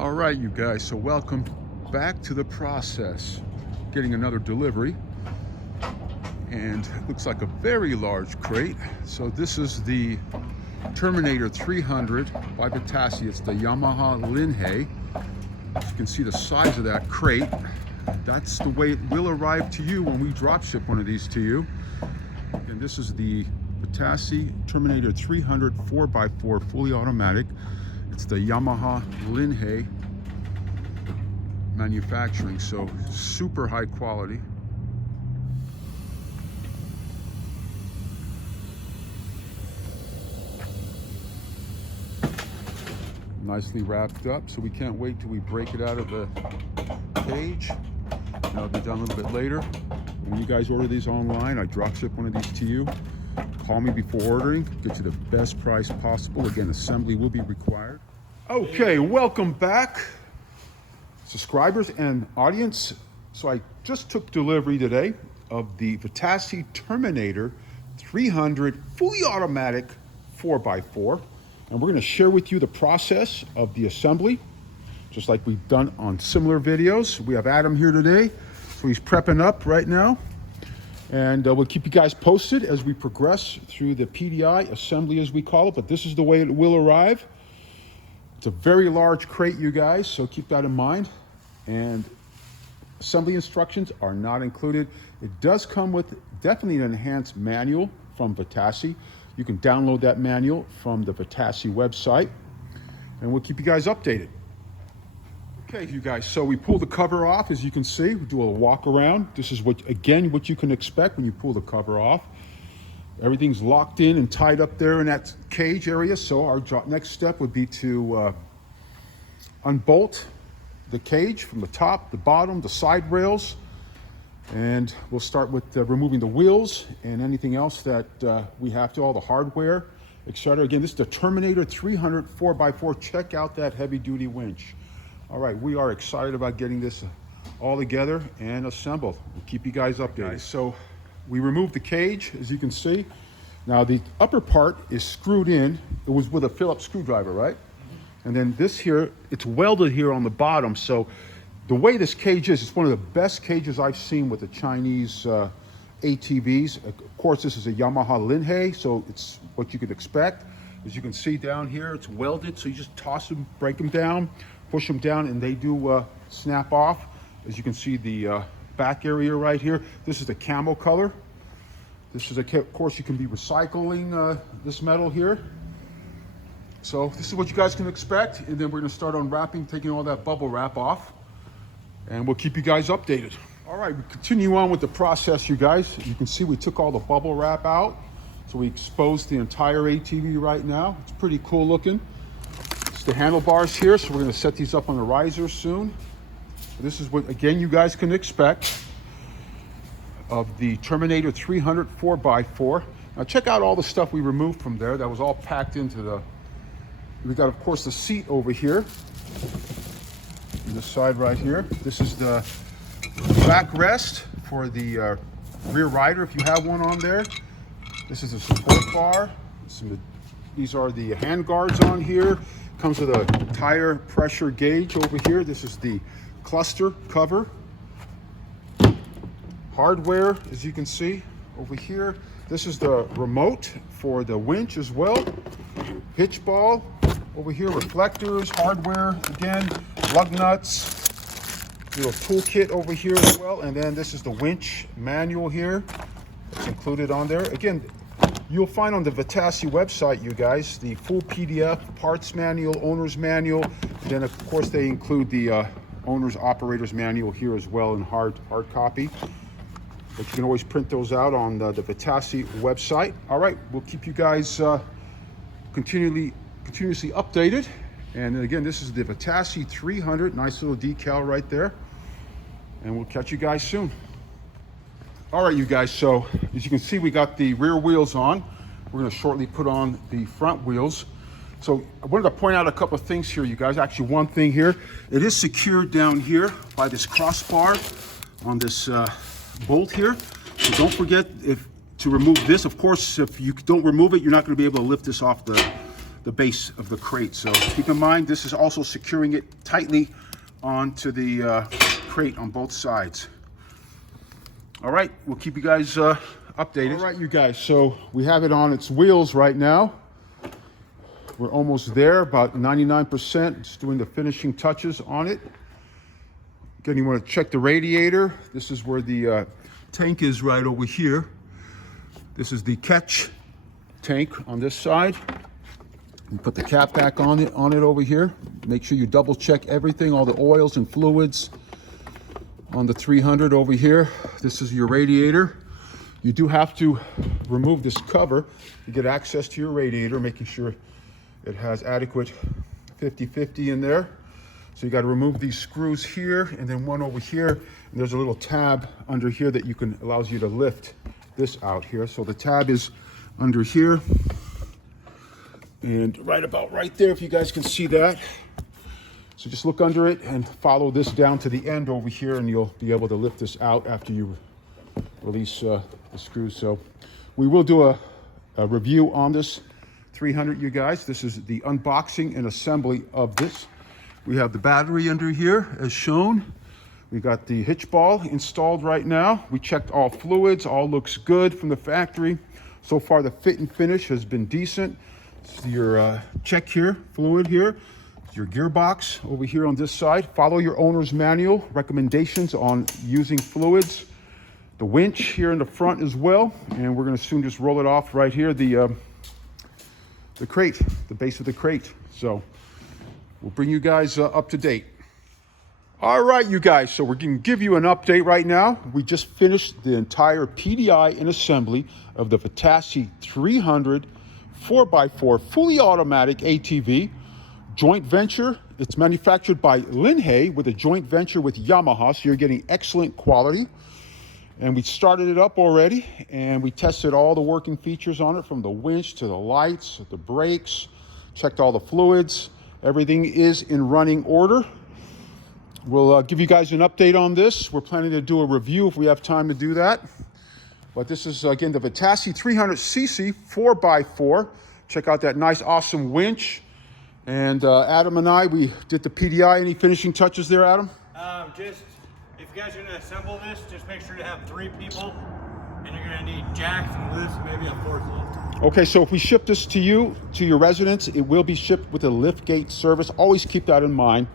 All right, you guys, so welcome back to the process. Getting another delivery, and it looks like a very large crate. So this is the Terminator 300 by Vitacci. It's the YAMAHA-LINHAI. As you can see the size of that crate. That's the way it will arrive to you when we drop ship one of these to you. And this is the Vitacci Terminator 300 4x4 fully automatic. It's the YAMAHA-LINHAI manufacturing, so super high quality. Nicely wrapped up, so we can't wait till we break it out of the cage. That'll be done a little bit later. When you guys order these online, I drop ship one of these to you. Call me before ordering, get you the best price possible. Again, assembly will be required. Okay, welcome back, subscribers and audience. So I just took delivery today of the Vitacci Terminator 300 fully automatic 4x4. And we're gonna share with you the process of the assembly, just like we've done on similar videos. We have Adam here today, so he's prepping up right now. And we'll keep you guys posted as we progress through the PDI assembly, as we call it, but this is the way it will arrive. It's a very large crate, you guys, so keep that in mind. And assembly instructions are not included. It does come with definitely an enhanced manual from Vitacci. You can download that manual from the Vitacci website, and we'll keep you guys updated. Okay, you guys, so we pull the cover off, as you can see. We do a walk around. This is what you can expect when you pull the cover off. Everything's locked in and tied up there in that cage area. So our next step would be to unbolt the cage from the top, the bottom, the side rails. And we'll start with removing the wheels and anything else that we have to, all the hardware, etc. Again, this is the Terminator 300 4x4. Check out that heavy duty winch. All right, we are excited about getting this all together and assembled. We'll keep you guys updated. So we removed the cage, as you can see. Now the upper part is screwed in. It was with a Phillips screwdriver, right? And then this here, it's welded here on the bottom. So the way this cage is, it's one of the best cages I've seen with the Chinese ATVs. Of course, this is a YAMAHA-LINHAI, so it's what you could expect. As you can see down here, it's welded, so you just toss them, break them down, push them down, and they do snap off. As you can see, the back area right here, this is the camo color. This is, of course, you can be recycling this metal here. So this is what you guys can expect, and then we're gonna start unwrapping, taking all that bubble wrap off, and we'll keep you guys updated. All right, we continue on with the process, you guys. You can see we took all the bubble wrap out, so we exposed the entire ATV right now. It's pretty cool looking. It's the handlebars here, so we're gonna set these up on the riser soon. This is what, again, you guys can expect of the Terminator 300 4x4. Now check out all the stuff we removed from there. That was all packed into the, we got, of course, the seat over here. On this side right here. This is the backrest for the rear rider, if you have one on there. This is a support bar. These are the hand guards on here. Comes with a tire pressure gauge over here. This is the cluster cover. Hardware, as you can see over here. This is the remote for the winch as well. Hitch ball over here, reflectors, hardware again, lug nuts, little toolkit over here as well. And then this is the winch manual here. It's included on there. Again, you'll find on the Vitacci website, you guys, the full PDF, parts manual, owner's manual. And then of course they include the owner's operator's manual here as well in hard copy. But you can always print those out on the Vitacci website. All right, we'll keep you guys continuously updated. And again, this is the Vitacci 300, nice little decal right there. And we'll catch you guys soon. All right, you guys, so as you can see, we got the rear wheels on. We're gonna shortly put on the front wheels. So I wanted to point out a couple of things here, you guys. Actually, one thing here, it is secured down here by this crossbar on this bolt here. So don't forget to remove this. Of course, if you don't remove it, you're not gonna be able to lift this off the the base of the crate. So keep in mind, this is also securing it tightly onto the crate on both sides. All right, we'll keep you guys updated. All right, you guys, so we have it on its wheels right now. We're almost there, about 99%. Just doing the finishing touches on it. Again, you want to check the radiator. This is where the tank is, right over here. This is the catch tank on this side. You put the cap back on it over here. Make sure you double check everything, all the oils and fluids on the 300 over here. This is your radiator. You do have to remove this cover to get access to your radiator, making sure it has adequate 50-50 in there. So you got to remove these screws here and then one over here. And there's a little tab under here that allows you to lift this out here. So the tab is under here and right about right there, if you guys can see that. So just look under it and follow this down to the end over here, and you'll be able to lift this out after you release the screws. So we will do a review on this 300, you guys. This is the unboxing and assembly of this. We have the battery under here as shown. We got the hitch ball installed right now. We checked all fluids, all looks good from the factory. So far the fit and finish has been decent. It's your check here, fluid here. Your gearbox over here on this side. Follow your owner's manual, recommendations on using fluids. The winch here in the front as well. And we're gonna soon just roll it off right here, the crate, the base of the crate. So we'll bring you guys up to date. All right, you guys, so we're gonna give you an update right now. We just finished the entire PDI and assembly of the Vitacci 300 4x4 fully automatic ATV. Joint venture. It's manufactured by LINHAI with a joint venture with Yamaha, so you're getting excellent quality. And we started it up already, and we tested all the working features on it, from the winch to the lights, the brakes, checked all the fluids. Everything is in running order. We'll give you guys an update on this. We're planning to do a review if we have time to do that. But this is, again, the Vitacci 300cc 4x4. Check out that nice, awesome winch. And Adam and I, we did the PDI. Any finishing touches there, Adam? Just, if you guys are going to assemble this, just make sure to have 3 people. And you're going to need jacks and lifts, maybe a forklift. Okay, so if we ship this to you, to your residence, it will be shipped with a lift gate service. Always keep that in mind.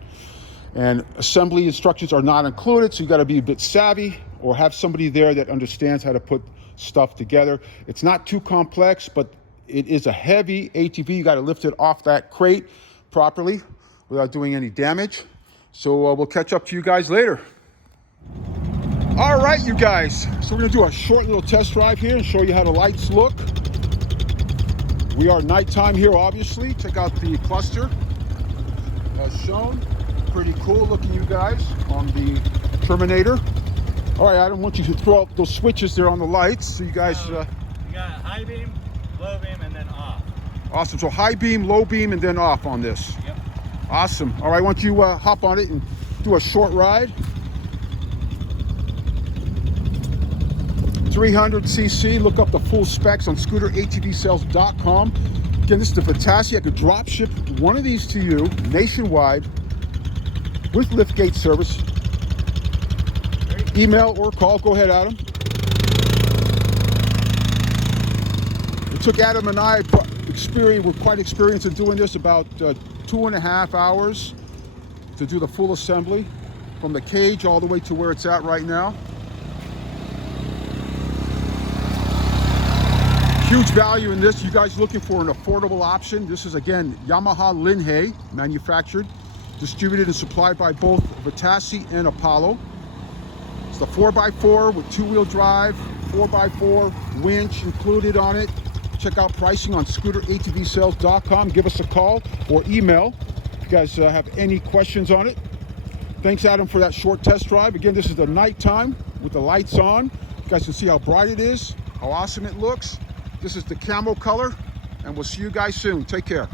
And assembly instructions are not included, so you got to be a bit savvy or have somebody there that understands how to put stuff together. It's not too complex, but it is a heavy ATV. You got to lift it off that crate properly without doing any damage. So we'll catch up to you guys later. All right, you guys. So we're gonna do a short little test drive here and show you how the lights look. We are nighttime here, obviously. Check out the cluster as shown. Pretty cool looking, you guys, on the Terminator. All right, Adam, I want you to throw out those switches there on the lights so you guys... you got high beam, low beam, and then off. Awesome, so high beam, low beam, and then off on this. Yep. Awesome. All right, why don't you hop on it and do a short ride. 300cc, look up the full specs on scooterATVsales.com. Again, this is the Vitacci. I could drop ship one of these to you nationwide with liftgate service. Email or call. Go ahead, Adam. It took Adam and I, we're quite experienced in doing this, about 2.5 hours to do the full assembly from the cage all the way to where it's at right now. Huge value in this. You guys looking for an affordable option? This is, again, YAMAHA-LINHAI, manufactured, distributed and supplied by both Vitacci and Apollo. It's the 4x4 with 2-wheel drive, 4x4 winch included on it. Check out pricing on scooterATVsales.com. Give us a call or email if you guys have any questions on it. Thanks, Adam, for that short test drive. Again, this is the nighttime with the lights on. You guys can see how bright it is, how awesome it looks. This is the camo color, and we'll see you guys soon. Take care.